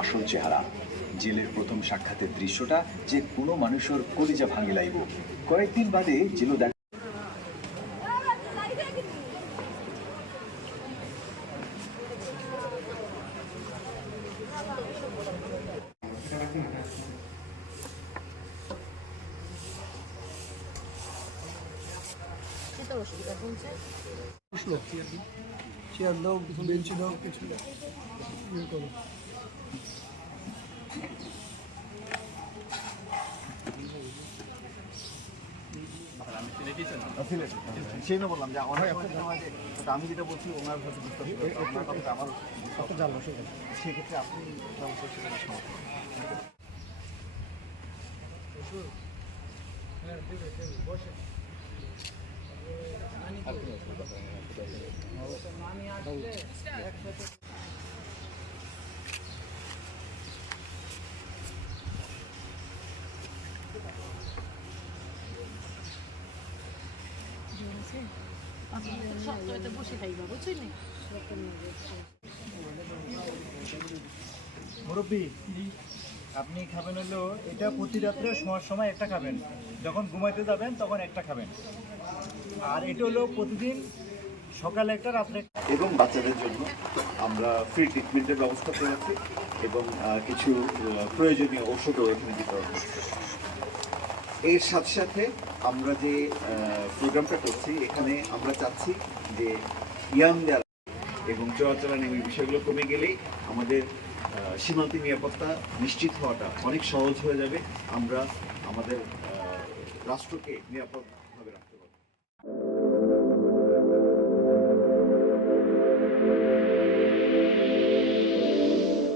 আসল চেহারা জেলের প্রথম সাক্ষাতের দৃশ্যটা যে কোনো মানুষের কলিজা ভাঙি লাইব। কয়েকদিন বাদে জেলো দেখ চেয়ার দাও, বেঞ্চি দাও, কিছু ইয়ে করো। সেই না বললাম যে আমি যেটা বলছি ওনার কাছে আমার জানলো সেক্ষেত্রে আপনি মুরব্বী, আপনি খাবেন হলো এটা প্রতি রাত্রে শোয়ার সময় একটা খাবেন, যখন ঘুমাইতে যাবেন তখন একটা খাবেন, আর এটা হলো প্রতিদিন সকালে একটা রাত্রে। এবং বাচ্চাদের জন্য আমরা ফ্রি ট্রিটমেন্টের ব্যবস্থা করেছি এবং কিছু প্রয়োজনীয় ওষুধও এখানে বিতরণ করছি। এর সাথে সাথে আমরা যে প্রোগ্রামটা করছি এখানে আমরা চাচ্ছি যে ইয়াং যারা এবং চোরাচালানি এই বিষয়গুলো কমে গেলেই আমাদের সীমান্তে নিরাপত্তা নিশ্চিত হওয়াটা অনেক সহজ হয়ে যাবে। আমরা আমাদের রাষ্ট্রকে নিরাপদভাবে রাখতে